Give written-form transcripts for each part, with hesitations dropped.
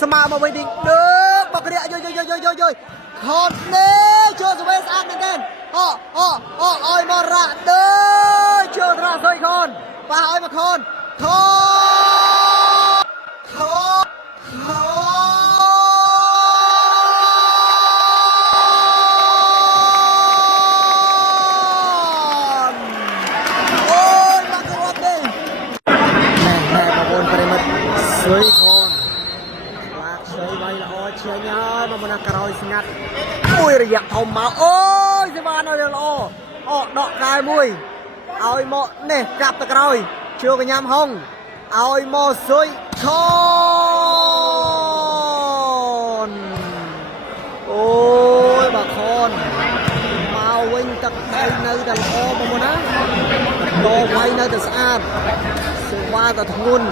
สมามาไว้ดิเด้อบอกเรียย่อยคอนเน่โชว์สเปซอันเด่นอ้อยมาระเด้อโชว์ระสวยคอนป้าอ้อยมาคอนโอ้ยมากระวับดิแม่ประวนไปมันสวยคอนสวยไว้ละอ้อยเชียร์ย้อยมาบนอากาศสงัดอุ้ยระยะทอมมาโอ้ยสิบานเอาเรื่องอ้อดอกกายมวยเอาไอ้หมอเนี่ยกลับตะกร้อยเชื่อกันยามห้องเอาไอ้หมอสวยคอนโอ้ยบาคอนมาวิ่งตะไคร้ในแต่ละอ้อมาหมดนะโดนไว้ในแต่สะอาดเสือว่าแต่ทงุน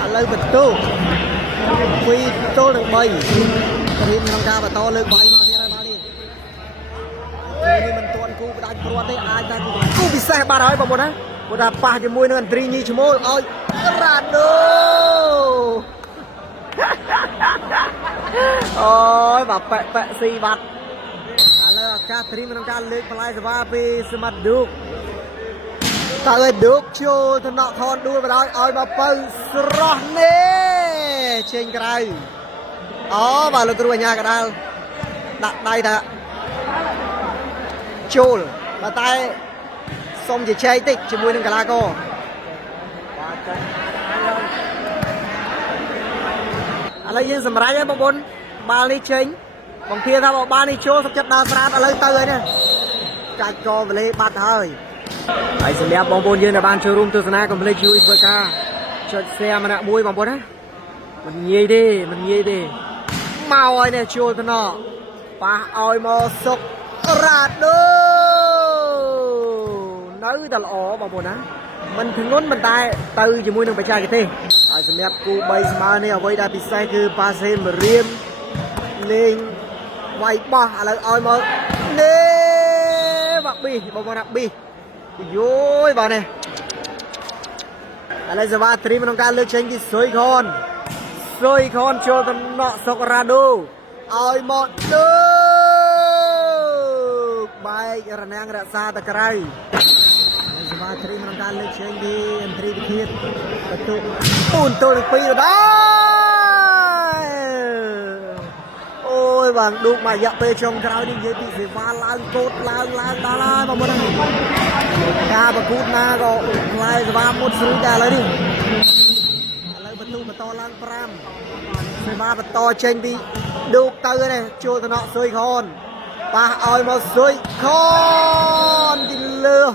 อะไรเป็นตู้ฟีโต้หนึ่งใบทีมทางการแบบโตเลือกใบมาที่อะไรมาดินี่มันตัวกูได้ปวดได้อายแต่กูพิเศษบ้านเราบอกหมดนะกูได้ป่าจะมวยนั่นตรีนี่ชั่วโมงเอาราดดูโอ้ยแบบแปะสี่บาทอะไรการทีมทางการเลือกพลายสภาพสมัติดูตาเลยดูโชว์ถนอคอนดูไปแล้วเอามาเปิดสระเน่เชิงกระไรอ๋อvà lực lượng nhà cả đào đặt đây đã chul và tay xong chỉ chơi tích chỉ muốn cả lá cô lấy những sầm rái bóng bồn ba ly chính bóng kia ra bóng ba ly chô sắp chất đào sạt lấy tay rồi nè chạy co về lấy bát hơiไอ้สเลียบบองบนยืนในบ้านโชว์รูมตัวสนาคอมเพล็กซ์ยูอิสเบอร์กาชดเสียมันอะบุยบองบนนะมันเยี่ยดีมาอ้อยเนี่ยโชว์ตัวเนาะปะอ้อยมาสกราดดูนื้อตลอดบองบนนะมันถึงง้นมันตายตื่นจะมุ้ยหนึ่งไปชายกันทีไอ้สเลียบกูใบสมาเนี่ยเอาไว้ได้พิเศษคือปาเซนมาเรียมลิงไวบ้าอะไรอ้อยมาเน่บักบีบองบนบักบีโย้ยบ้าเนี่ยอะไรจะว่าทีมมันต้องการเลือกเชงที่สวยคอนโชว์ตัวเนาะสกราดูเอาหมดดูใบระแนงระซาตะไคร้อะไรจะว่าทีมมันต้องการเลือกเชงที่อันตรีพิธีประตูปูนตัวหนึ่งปีได้โอ้ยบางดูมาอยากไปชมเราดิเยอะที่สีฟ้าล้างโคตรล้างตาลาบางคนกาประกูดนาก็ลายสภาพมุดสูงแต่เลยดิอะไรประตูประตูล้างปรามสภาพประตูเชงดีดูเตอร์เนี่ยโจตนะสวยคอนปะเอามาสวยคอนดิเลือ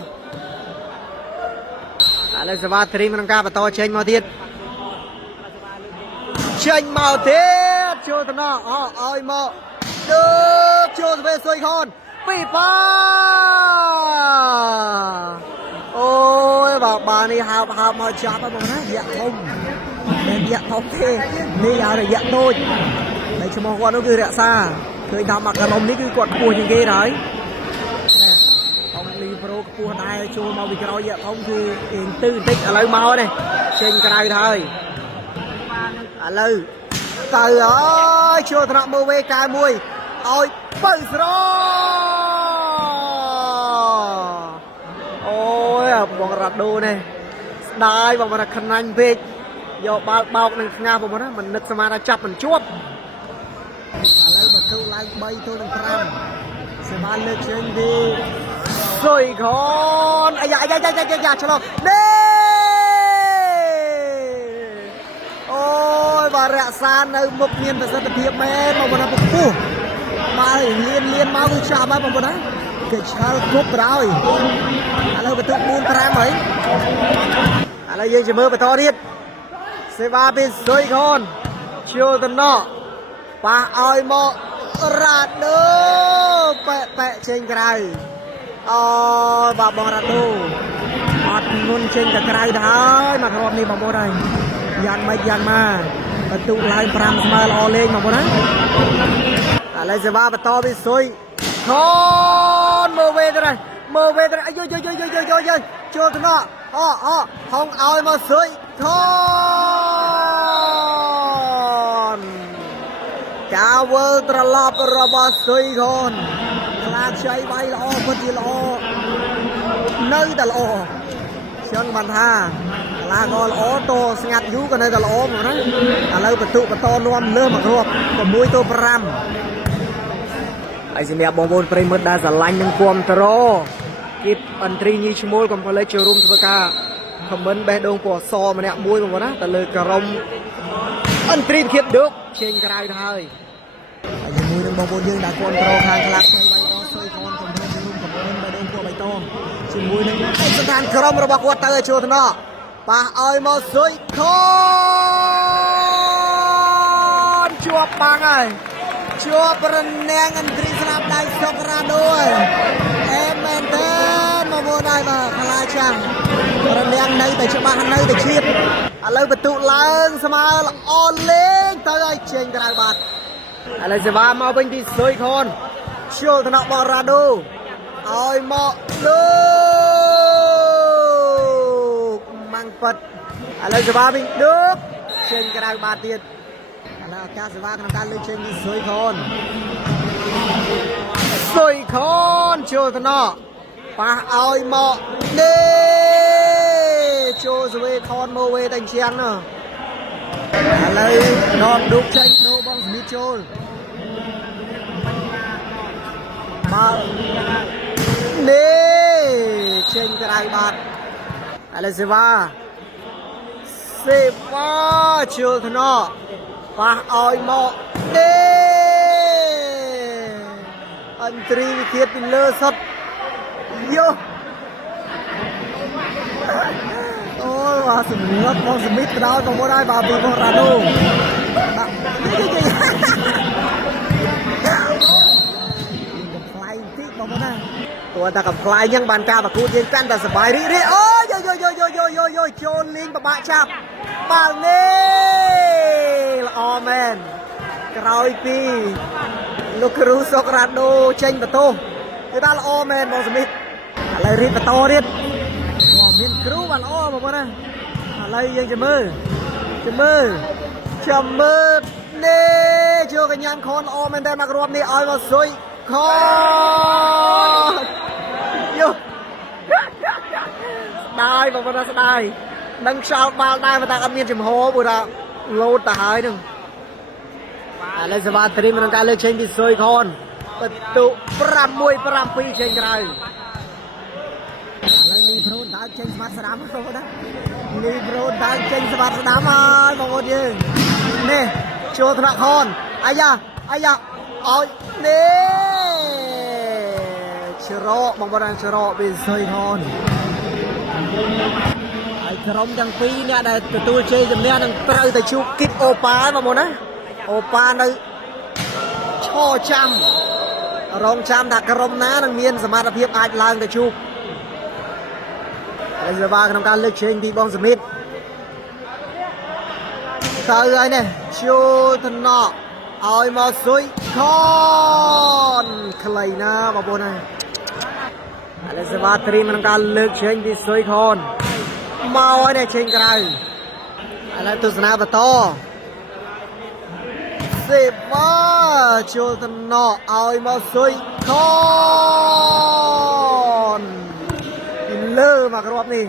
อะไรสภาพทีมมันกาประตูเชงมาเทียดเชงมาเทียดโจตนะเอามาดูโจตนะสวยคอนปีป้าโอ้ยบอกบานี่หามาจับมาบอกนะอยากทำเป็นอยากทำเท่นี่อะไรอยากโดนในชั่วโมงวันนู้นคือเรียกซาเคยทำหมักกระลมนี่คือกดปูอย่างเงี้ยเลยเนี่ยông đi proปูได้โชว์มาวิจารณ์อยากทำคือเองตื้นติ๊กอะไรมาเนี่ยเชิงกระไรthôiอะไรtừ ơi chưa thằng mưa về cài mùi ôi bơi rồi ôi bọn rạch đô này đai bọn mình khăn anh về do bao này nga bọn nó mình nực mà đã chập mình chuột lấy mà câu lại bay thôi đừngram sẽ ban lên trên đi rồi con ai dạ cho nó đi ôi bà rạ san nơi một miền phải rất là thiệp mê mà bọn nó bục phu mà liên máu cứ chạm á bọn nó cái chal cúp rồiอะไรประตูปูนแปรไหมอะไรยังจะมือไปต่อทิศเซบาเป็นสวยคนเชียวตันนอปาอ้อยโมราดดูแปะเชงไกรอ๋อบาบองราดดูอัดงุนเชงไกรได้มาครอบนี่บางโมได้ยันมาประตูลายพรามสมาลอเล่งบางโมนะอะไรเซบาไปต่อเป็นสวยคนมือเวทอะไรเยอะโจทย์นะห้องเอามาสวยคน ការវើត្រឡប់របស់ស៊ុយខនខ្លាខ្ចីវាយល្អពិតជាល្អនៅតែល្អខ្ញុំបានថាកីឡាករល្អតស្ងាត់យូរក៏នៅតែល្អមកណាឥឡូវបន្ទុកបន្តនាំលើមកគ្រាប់6-5ហើយសម្រាប់បងប្អូនប្រិយមិត្តដែលស្រឡាញ់នឹងគាំទ្រគៀបអន្ត្រីញីឈ្មោលកុំភ្លេចចូលរួមធ្វើការខមមិនបេះដូងពណ៌សម្នាក់មួយបងប្អូនណាទៅលើក្រុមអន្ត្រីគៀបឌុកជើងក្រៅទៅហើយជាមួយនឹងបងប្អូនយើងដែលគាំទ្រខាងក្លាប់ជួយបៃតងស៊ុយខនកុំភ្លេចចូលរួមខមមិនបេះដូងពណ៌បៃតងជាមួយនឹងឯកសណ្ឋានក្រុមរបស់គាត់ទៅចូលថ្នាក់ប៉ះឲ្យមកស៊ុយខនជាប់បាំងហើយជាប់រនាំងអន្ត្រីស្នាមដៃសុករ៉ាដូអេមែនតើមកមកដែរបាទខ្លាចាំងរនាំងនៅតែច្បាស់នៅតែឈៀតឥឡូវបន្ទុកឡើងស្មើល្អលេងទៅឲ្យចេញក្រៅបាត់ឥឡូវសេវាមកវិញទីស៊ុយខនឈុលថ្នាក់បរ៉ាដូឲ្យមកលោកម៉ាំងប៉ិតឥឡូវសេវាវិញលោកចេញក្រៅបាត់ទៀតឥឡូវឱកាសសេវាក្នុងការលើកជើងពីស៊ុយខនចូលថ្នាក់ប៉ះឲ្យមកនេះចូលស្វេខនមកវេតែជាងណាឥឡូវនាំឌុកចេញដូរបងសមីចូលមកនេះចេញក្រៅបាត់ឥឡូវសេវាចូលថ្នាក់ប៉ះឲ្យមកនេះអន្ត្រីវិគៀតពីលើសុទ្ធយោអូអាសម្រាប់បងសមិទ្ធដល់បងប្អូនហើយបាទពីបងរ៉ាដូបាទកំ pl តិចបងប្អូនណាព្រោះតែកំ pl អញ្ចឹងបានការប្រកួតយើងកាន់តែសប្បាយរីករាយអូយចូលលេងពិបាកចាប់បាល់នេះល្អមែនក្រោយពីលោកគ្រូសុករ៉ាដូចេញបន្ទោសគឺថាល្អមែនបងសមិទ្ធឥឡូវរៀបបន្តទៀតមានគ្រូបានល្អបងប្អូនណាឥឡូវយើងចាំមើលនេះចូលកញ្ញាខនល្អមែនតើមកគ្រាប់នេះឲ្យមកស៊ុយខនយោស្ដាយបងប្អូនណាស្ដាយនឹងខ្យល់បាល់ដែរតែអត់មានចំហព្រោះថាលោតទៅហើយនឹងឥឡូវសេវាត្រីមក្នុងការលើកចេញពីស៊ុយខនបន្ទុក6-7ចេញក្រៅឥឡូវលីប្រូនដើរចេញស្មាត់ស្ដាំបងប្អូនណាលីប្រូនដើរចេញស្មាត់ស្ដាំហើយបងប្អូនយើងនេះចូលថ្នាក់ខនអាយ៉ាឲ្យនេះច្រកបងប្អូនច្រកពីស៊ុយខនហើយក្រុមទាំងពីរអ្នកដែលទទួលជ័យជំនះនឹងត្រូវតែជួបគីបអូប៉ាបងប្អូនណាអូប៉ានៅឈរចាំរងចាំថាក្រុមណានឹងមានសមត្ថភាពអាចឡើងទៅជួបហើយសេវាក្នុងការលើកជើងពីបងសមិទ្ធទៅហើយនេះចូលថ្នាក់ឲ្យមកស៊ុយខនខ្លីណាបងប្អូនហើយឥឡូវសេវាត្រីមក្នុងការលើកជើងពីស៊ុយខនមកហើយនេះចេញក្រៅឥឡូវទស្សនាបន្តសេវាចូលថ្នាក់ឲ្យមកស៊ុយខនពីលើមកគ្រាប់នេះ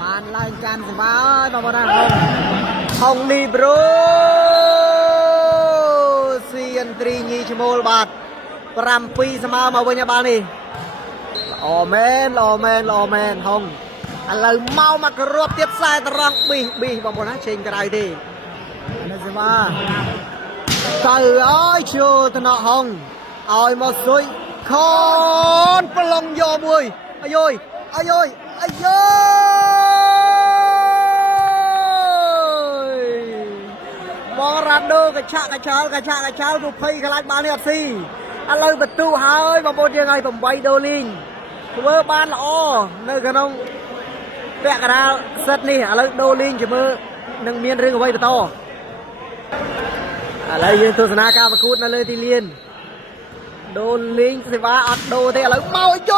បានឡើងកាន់សេវាហើយបងប្អូនណាហុងលីប្រូសៀនត្រីញីឈ្មោលបាទ7ស្មើមកវិញបាល់នេះល្អមែនហុងឥឡូវមកគ្រាប់ទៀតខ្សែត្រង់ប៊ីសបងប្អូនណាចេញក្រៅទេនៅសេវាទៅឲ្យចូលថ្នាក់ហុងឲ្យមកស៊ុយខនប្លង់យកមួយអាយបងរ៉ាដូកឆាក់ពុភ័យខ្លាចបាននេះអត់ស៊ីឥឡូវបន្ទូហើយបងប្អូនយើងឲ្យ8ដុល្លារធ្វើបានល្អនៅក្នុងពាក់កណ្ដាលសិតនេះឥឡូវដូរលេងជាមើលនឹងមានរឿងអ្វីបន្តឥឡូវយើងទស្សនាការប្រកួតនៅលើទីលានដូរលេងសេវាអត់ដូរទេឥឡូវមកយ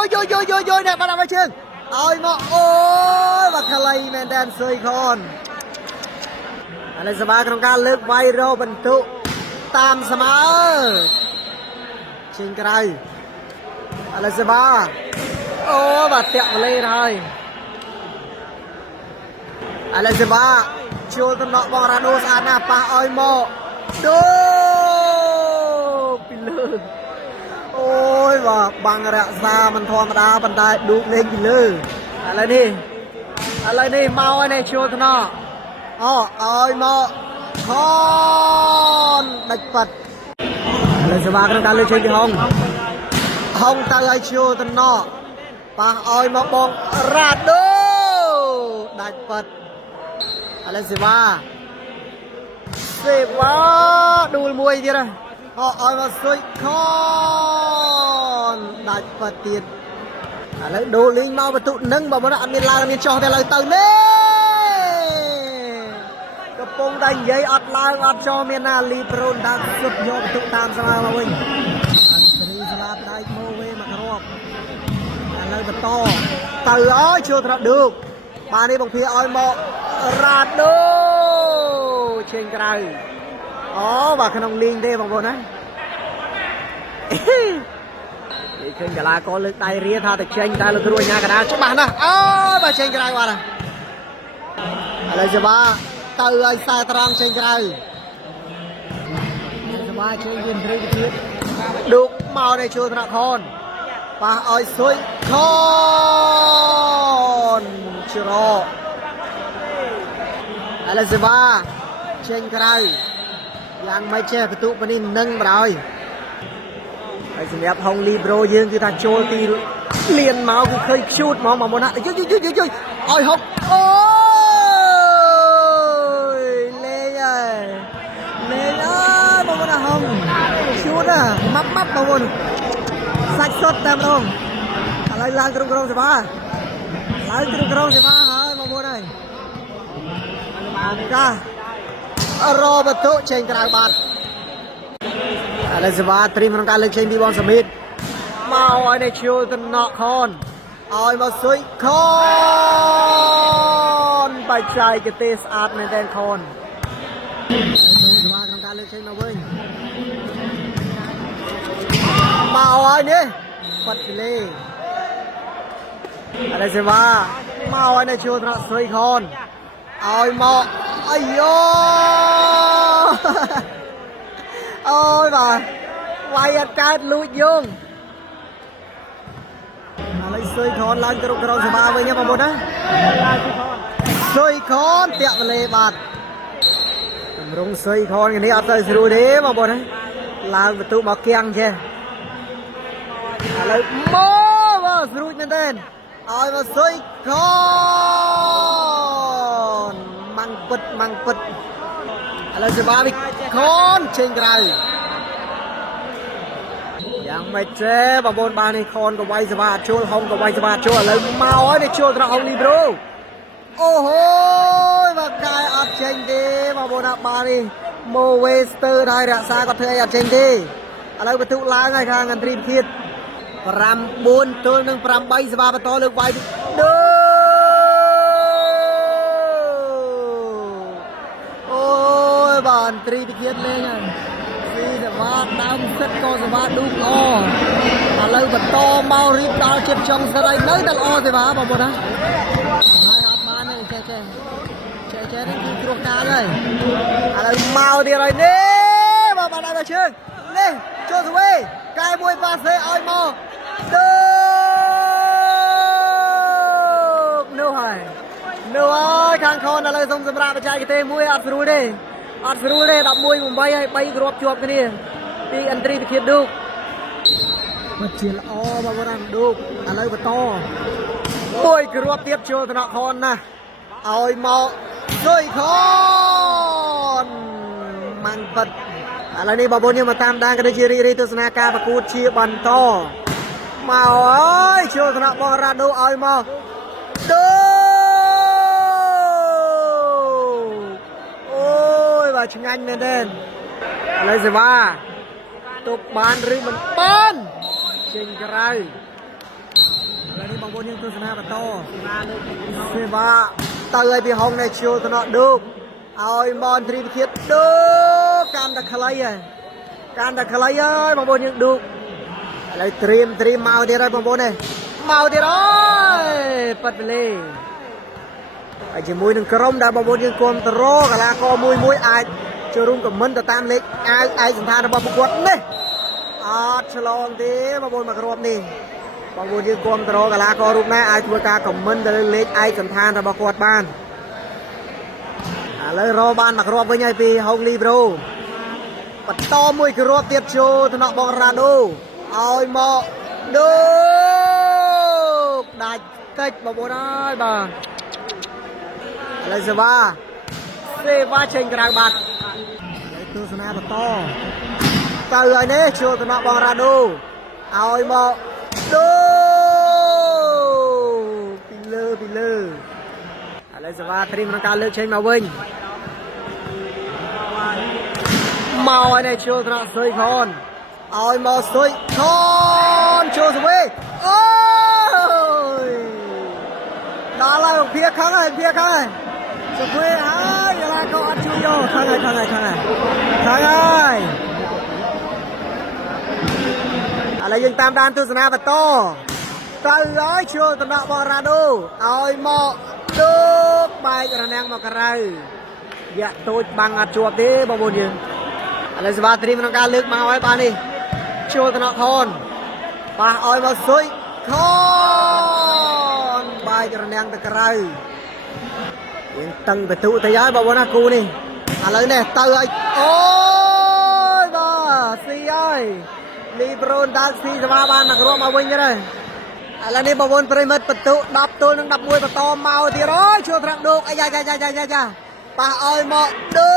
នេះបានឲ្យជើងឲ្យមកអូយមកខ្លីមែនតែស៊ុយខន อะไรสบายក្នុងការលើកវាយរោបន្ទុកតាមស្មើជើងក្រៅឥឡូវសេវាអូបាទតាក់វលេហើយឥឡូវសេវាចូលតំណក់បងរ៉ាដូស្អាតណាស់ប៉ះឲ្យមកដូពីលើអូយបាទបាំងរក្សាមិនធម្មតាប៉ុន្តែឌូកលេងពីលើឥឡូវនេះមកហើយនេះចូលតំណក់អូឲ្យមកខនដាច់ប៉ាត់ឥឡូវសេវាក្នុងការលើកជើងពីហុងទៅឲ្យជួតំណក់ប៉ះឲ្យមកបងរ៉ាដូដាច់ប៉ាត់ឥឡូវសេវាដួលមួយទៀតហើយឲ្យមកស៊ុយខនដាច់ប៉ាត់ទៀតឥឡូវដូរលេងមកបន្ទុកនឹងបើមិនអត់មានឡើងមានចោះទេឥឡូវទៅនេះកំពុងតែនិយាយអត់ឡើងអត់ចោះមានណាលីប្រូនដាក់សុទ្ធយកបន្ទុកតាមស្មើមកវិញអន្តរីស្លាប់ដៃម៉ូវេមកគ្រាប់ឥឡូវបន្តទៅឲ្យជួត្រឌូកបាទនេះបង្ភាឲ្យមករ៉ាដូជើងក្រៅអូបាទក្នុងលីងទេបងប្អូនណានេះឃើញកីឡាករលើកដៃរៀថាទៅចេញតែលោកគ្រូអញ្ញាកណ្ដាលច្បាស់ណាស់អូបាទចេញក្រៅបាត់ហើយឥឡូវសេវាទៅឲ្យខ្សែត្រង់ចេញក្រៅសេវាជើងវិញត្រីទៀតឌូកមកនៅជួរថ្នាក់ខនប៉ះឲ្យស៊ុយខនច្រកឥឡូវសេវាចេញក្រៅយ៉ាងមិនចេះបន្ទុកនេះនឹងបដ ហើយសម្រាប់ហុងលីប្រូយើងគឺថាចូលទីលៀនមកគឺឃើញខ្ជូតមកមកណាយុយឲ្យហុកអូយលេងហើយបងប្អូនហុងខ្ជូតណាម៉ាប់បងប្អូនសាច់សុតតែម្ដងឥឡូវឡើងក្រុមក្រុងសេវាហើយបងប្អូនហើយចារ៉ូបតុចេញក្រៅបាត់ឥឡូវសេវាត្រៀមក្នុងការលើកចេញពីបងសមិទ្ធមកឲ្យនៅជួលតំណក់ខនឲ្យមកស៊ុយខនបច្ចេកទេសស្អាតមែនទែនខនសេវាក្នុងការលើកចេញមកវិញមកឲ្យនេះបាត់ពីលេឥឡូវសេវាមកឲ្យនៅជួលតំណក់ស៊ុយខនឲ្យមកអាយ៉ូអូយបាទវាយអត់កើតលួចយងឥឡូវស៊ុយខនឡើងគ្រប់ក្រុងសេវាវិញណាបងប្អូនណាស៊ុយខនតាក់វលេបាត់តម្រងស៊ុយខននេះអត់ទៅស្រួលទេបងប្អូនណាឡើងបន្ទុកមកគៀងចេះឥឡូវមកស្រួលមែនទេឲ្យមកស៊ុយខនម៉ាំងពិតឥឡូវសេវាវិខនចេញក្រៅយ៉ាងមិនទេបងប្អូនបាននេះខនក៏វាយសេវាជួលហុងក៏វាយសេវាជួលឥឡូវមកហើយនេះជួលត្រង់ហុងលីប្រូអូហូយមកកាយអត់ចេញទេបងប្អូនបាននេះម៉ូវេស្ទ័រហើយរក្សាគាត់ធ្វើអីអត់ចេញទេឥឡូវបន្ទុកឡើងហើយខាងអន្តរីវិធាត9 ទល់នឹង 8សេវាបន្តលើកវាយដូបាទត្រីវិធានលេងហើយស៊ីសេវាដើមសិតក៏សេវាឌូកល្អឥឡូវបន្តមករៀបដល់ជិតចុងសិតហើយនៅតែល្អសេវាបងប្អូនណាហើយអត់បានទេចេះនេះគឺគ្រោះកាលហើយឥឡូវមកទៀតហើយនេះបងប្អូនដល់ជើងនេះចូលទៅវិញកែមួយប៉ាសេឲ្យមកដូកនោះហើយខាងខនឥឡូវសុំសម្រាប់បច្ចេកទេសមួយអត់ស្រួលទេ11 8ហើយ3គ្រាប់ជាប់គ្នាពីអន្តរីវិធានឌូកមកជាល្អបងប្អូនឌូកឥឡូវបន្តមួយគ្រាប់ទៀតចូលថ្នាក់ខនណាឲ្យមកស៊ុយខនម៉ាំងពិតឥឡូវនេះបងប្អូនយើងមកតាមដានក៏ដូចជារីទស្សនាការប្រកួតជាបន្តមកអើយចូលថ្នាក់បងរ៉ាដូឲ្យមកដូបាទឆ្ងាញ់មែនទេឥឡូវសេវាទប់បានឬមិនបានចេញក្រៅឥឡូវនេះបងប្អូនយើងទស្សនាបន្តសេវាទៅឲ្យពីហុងនៅជួលតំណក់ឌូក ឲ្យមនត្រីវិគៀតដូកាន់តែខ្លីហើយកាន់តែខ្លីហើយបងប្អូនយើងឌូកឥឡូវត្រៀមមកទៀតហើយបងប្អូននេះមកទៀតហើយប៉ាត់វេលេហើយជាមួយនឹងក្រុមដែលបងប្អូនយើងគ្រប់តរកីឡាករមួយអាចចូលរួមខមមិនទៅតាមលេខអាវឯកសណ្ឋានរបស់ប្រកួតនេះអត់ឆ្លងទេបងប្អូនមកគ្រាប់នេះបងប្អូនយើងគ្រប់តរកីឡាកររូបណាអាចធ្វើការខមមិនទៅលើលេខឯកសណ្ឋានរបស់គាត់បានឥឡូវរកបានមកគ្រាប់វិញហើយពីហុងលីប្រូបន្តមួយគ្រាប់ទៀតចូលថ្នាក់បងរ៉ាដូឲ្យមកដូដាច់តិចបងប្អូនអើយបាទឥឡូវសេវាចេញក្រៅបាត់ហើយទស្សនាបន្តទៅហើយនេះចូលថ្នាក់បងរ៉ាដូឲ្យមកដូពីលើឥឡូវសេវាត្រៀមក្នុងការលើកចេញមកវិញមកហើយនេះចូលថ្នាក់សុយខនឲ្យមកសុយខនចូលស្វេអូយដល់ហើយភៀខឹងហើយស្វេហើយកីឡាករអត់ជួយយកខឹងហើយឥឡូវយើងតាមដានទស្សនាបន្តទៅហើយចូលថ្នាក់បងរ៉ាដូឲ្យមកទូកបែករនាំងមកក្រៅយ៉ាក់តូចបាំងអត់ជាប់ទេបងប្អូនយើងឥឡូវសេវាត្រៀមក្នុងការលើកមកហើយបាននេះចូលថ្នាក់ខនប៉ះឲ្យមកសុយខនបែករនាំងទៅក្រៅយើងតឹងបន្ទុទៅហើយបងប្អូនណាគូនេះឥឡូវនេះទៅហើយអូយបាទស៊ីហើយលីប្រូនដាល់ស៊ីសេវាបានមកគ្រាប់មកវិញទៅឥឡូវនេះបងប្អូនប្រិមិត្តបន្ទុ10ទល់នឹង11បន្តមកទៀតអើយជួត្រាក់ដូកអាយ៉ាប៉ះឲ្យមកដូ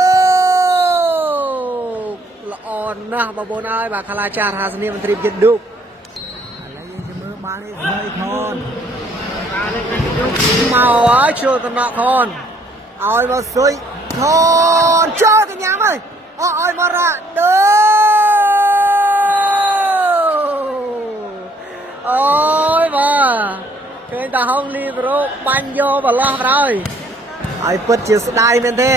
កល្អណាស់បងប្អូនអើយបាទខ្លាចាស់ហាសនីមន្ត្រីជាតិដូកឥឡូវយើងจะមើលបាននេះស្រីខនមកហើយជួត្រាក់ខនឲ្យមកសុយខនចូលទៅញ៉ាំហើយឲ្យមករ៉ាដូអូយបាទឃើញតាហុងលីប្រូបាញ់យកបលោះទៅហើយពិតជាស្ដាយមែនទេ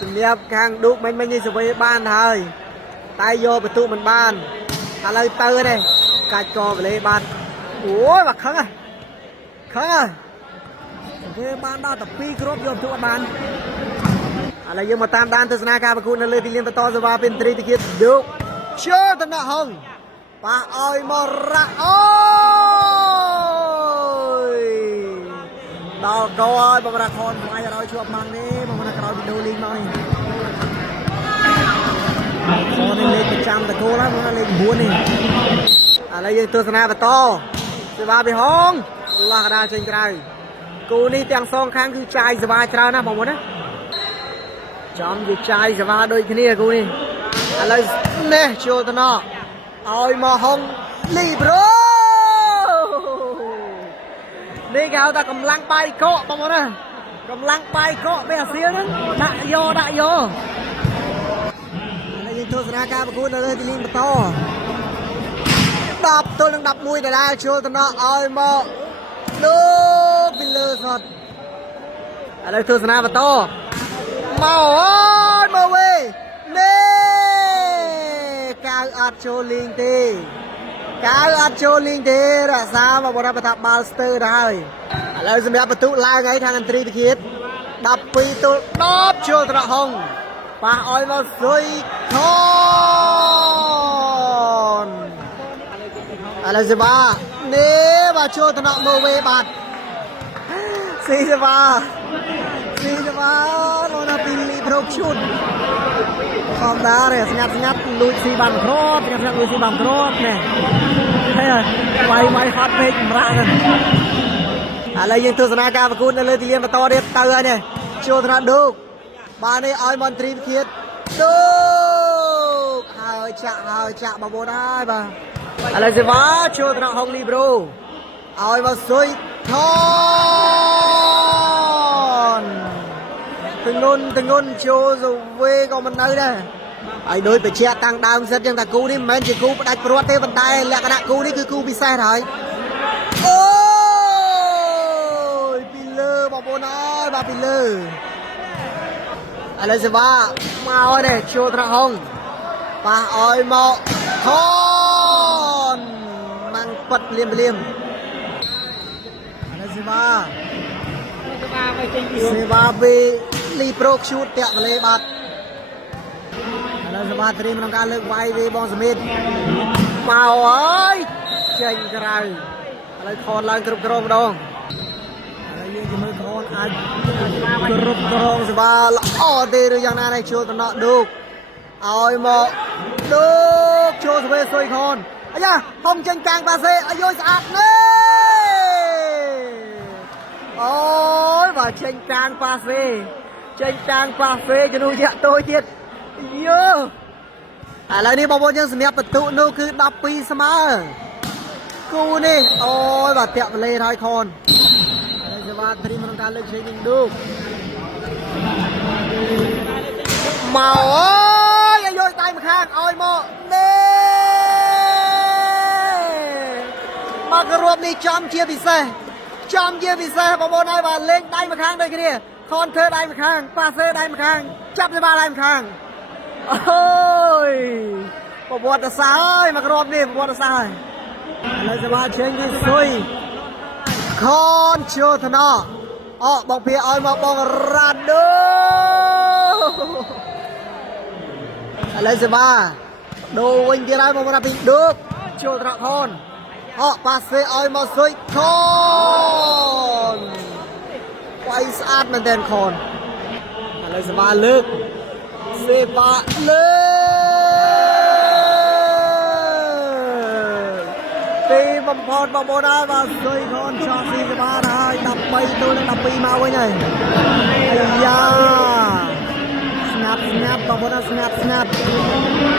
សម្រាប់ខាងឌូកមិញនេះសវេបានហើយតែយកបន្ទុកមិនបានឥឡូវទៅនេះកាច់កវលេបាត់អូយបាទខឹងហើយគេបានដល់តែ2គ្រាប់យកបន្ទុកអត់បានឥឡូវយើងមកតាមដានទស្សនាការប្រកួតនៅលើទីលានបន្តសេវាពេញត្រីទីទៀតឌូកចូលតំណហុងប៉ះឲ្យមករ៉ាអូយដល់កោឲ្យបងរ៉ាខនផ្លាយឲ្យជាប់ម៉ាំងនេះបងរ៉ាក្រោយវីដេអូលេងមកនេះខននេះលេខប្រចាំតកូលហើយបងលេខ9នេះឥឡូវយើងទស្សនាបន្តសេវាពីហុងឡាកដាចេញក្រៅគូនេះទាំងសងខាងគឺចាយសេវាច្រើនណាស់បងប្អូនណាចំជាចាយសេវាដូចគ្នាគូនេះឥឡូវនេះចូលទៅណោះឲ្យមកហុងលីប្រូនេះគេហៅថាកម្លាំងបាយកកបងប្អូនណាកម្លាំងបាយកកពេលអាសៀលហ្នឹងដាក់យកឥឡូវយើងទស្សនាការប្រកួតនៅលើទីលានបន្ត10ទល់នឹង11ដុល្លារចូលទៅណោះឲ្យមកដូពីលើសតឥឡូវទស្សនាបន្តមកហើយមកវេនេះកៅអត់ចូលលីងទេរក្សាមកបរិបត្តិបាល់ស្ទើរទៅហើយឥឡូវសម្រាប់បន្ទុកឡើងហើយខាងអន្តរីវិឃាត12ទល់10ចូលត្រកហុងប៉ះឲ្យមកសុយខនឥឡូវសេវានេះបាទចូលថ្នាក់មើលវេបាត់ស៊ីសេវាលោកណាពីលីប្រូឈូតខំដែរស្ងាត់លួចស៊ីបានគ្រាប់ស្ងាត់លួចស៊ីបានគ្រាប់នេះហើយវាយហត់ពេកសម្រាប់ហ្នឹងឥឡូវយើងទស្សនាការប្រកួតនៅលើទីលានបន្តទៀតទៅហើយនេះចូលថ្នាក់ឌូកបាននេះឲ្យមន្ត្រីវិឃាតឌូកហើយចាក់បងប្អូនហើយបាទឥឡូវសេវាចូលថ្នាក់ហុងលីប្រូឲ្យមកសុយខនទងន់ចូលសវេក៏មិននៅដែរហើយដូចបជាតាំងដើមសិតចឹងថាគូនេះមិនមែនជាគូផ្ដាច់ព្រាត់ទេប៉ុន្តែលក្ខណៈគូនេះគឺគូពិសេសហើយអូយពីលើបងប្អូនអើយបាទពីលើ ឥឡូវសេវាមកហើយនេះចូលត្រង់ហុងប៉ះឲ្យមកខនម៉ាំងប៉ិតលៀមឥឡូវសេវាពីលីប្រូខ្ជូតតាក់វលេបាត់ឥឡូវសេវាត្រៀមក្នុងការលើកវាយវាបងសមិទ្ធមកហើយចេញក្រៅឥឡូវខនឡើងគ្រប់គ្រងម្ដងយើងមើលខនអាចគ្រប់គ្រងសេវាល្អទេឬយ៉ាងណានេះចូលតំណក់ឌូកឲ្យមកឌូកចូលសវេសុយខនអាយ៉ាហុងចេញកាំងប៉ាសេអាយុស្អាតនេះអូយបើចេញកាំងប៉ាសេចេញកាំងប៉ាសេជំនួសជាតូចទៀតយើឥឡូវនេះបងប្អូនយើងសម្រាប់បន្ទុកនោះគឺ12ស្មើគូនេះអូយបើតាក់វលេហើយខនបាទត្រៀមក្នុងការលើកជើងវិញឌូកមកអើយយកដៃម្ខាងឲ្យមកនេះមករួបនេះចំជាពិសេសបងប្អូនហើយបាទលេងដៃម្ខាងដូចគ្នាខនធ្វើដៃម្ខាងប៉ាសេដៃម្ខាងចាប់សេវាដៃម្ខាងអូយប្រវត្តិសាស្ត្រហើយមករួបនេះប្រវត្តិសាស្ត្រហើយឥឡូវសេវាជើងនេះស៊ុយខនចូលថ្នោអូបងភីឲ្យមកបងរ៉ាដូឥឡូវសេវាដូរវិញទៀតហើយបងប្អូនពីឌូកចូលថ្នាក់ខនអូប៉ាសេឲ្យមកស៊ុយខនវាយស្អាតមែនទែនខនឥឡូវសេវាលើកសេវាលើទីបំផុតបងប្អូនហើយបាទស៊ុយខនឆក់ស៊ីសេវាហើយ13ទល់នឹង12មកវិញហើយអាយ៉ាស្ងាត់បងប្អូនស្ងាត់នេះ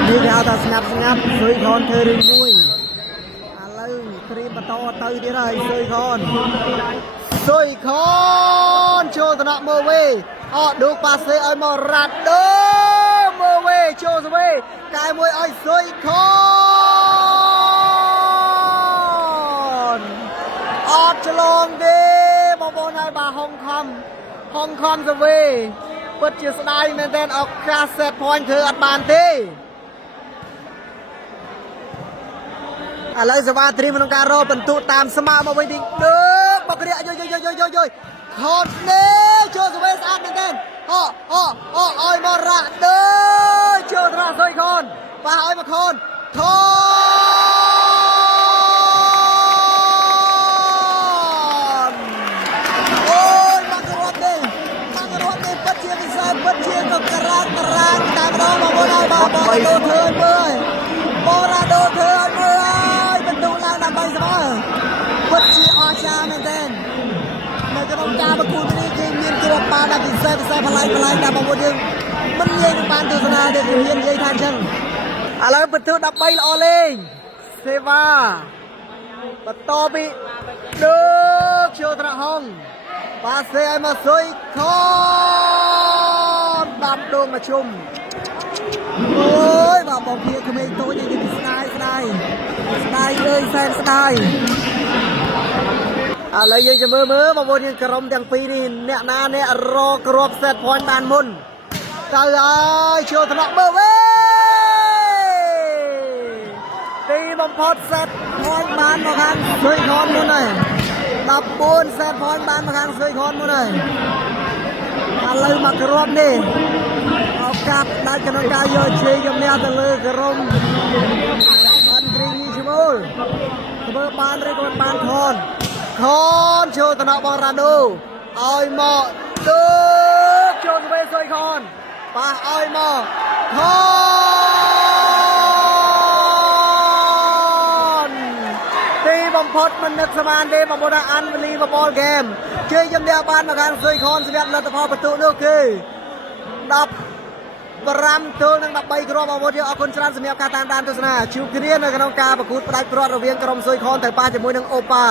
គេហៅថាស្ងាត់ស៊ុយខនធ្វើរឿងមួយឥឡូវត្រៀមបន្តទៅទៀតហើយស៊ុយខនចូលតំណក់មើលវេអូឌូកប៉ាសេឲ្យមករ៉ាដូមើលវេចូលសវេកែមួយឲ្យស៊ុយខនអត់ឆ្លងទេបងប្អូនហើយបាទហុងខំសវេពិតជាស្ដាយមែនទែនឱកាស set point ធ្វើអត់បានទេឥឡូវសេវាត្រៀមក្នុងការរកបន្ទុកតាមស្មើមកវិញទីឌើបកគ្រាយខននេះចូលសវេស្អាតមែនទែនអូឲ្យមករ៉ាដូចូលត្រង់ស៊ុយខនប៉ះឲ្យមកខនអូយមករត់នេះពិតជាពិសេសពិតជាក៏ក្រាងតែម្ដងបងប្អូនហើយបងរ៉ាដូធ្វើឲ្យមើលហើយបន្ទុកឡើងដើម្បីស្មើពិតជាអស្ចារ្យមែនទែននៅក្នុងការប្រកួតនេះគឺមានគ្រាប់បាល់ដែលពិសេសប្លែកតែបងប្អូនយើងមិននិយាយនឹងបានទស្សនាទេគឺហ៊ាននិយាយថាអញ្ចឹងឥឡូវបន្ទុក13ល្អលេងសេវាបន្តពីឌូកចូលត្រង់ហុងប៉ាសេឲ្យមកស៊ុយខនដាំដងមកជុំអូយបាទបងភីក្មេងតូចនេះគឺស្ដាយលើសែនស្ដាយឥឡូវយើងจะមើលបងប្អូនយើងក្រុមទាំងពីរនេះអ្នកណាអ្នករកគ្រាប់ set point បានមុនទៅហើយចូលថ្នាក់មើលវិញទីបំផុត set point បានមកខាងស៊ុយខនមុនហើយ14 set point បានមកខាងស៊ុយខនមុនហើយឥឡូវមកគ្រាប់នេះឱកាសដាច់ក្នុងការយកជ័យជំនះទៅលើក្រុមបានព្រីឈ្មោលធ្វើបានឬក៏បានខនចូលតំណក់បងរ៉ាដូឲ្យមកឌូកចូលទៅស៊ុយខនប៉ះឲ្យមកខនទីបំផុតមិននឹកស្មានទេបងប្អូន Unbelievable game ជ័យជំនះបានមកខាងស៊ុយខនសម្រាប់លទ្ធផលបន្ទុកនោះគឺ15ទល់នឹង13គ្រាប់បងប្អូនយើងអរគុណច្រើនសម្រាប់ការតាមដានទស្សនាជួបគ្នានៅក្នុងការប្រកួតផ្ដាច់ព្រាត់រវាងក្រុមស៊ុយខនទៅប៉ះជាមួយនឹងអូប៉ា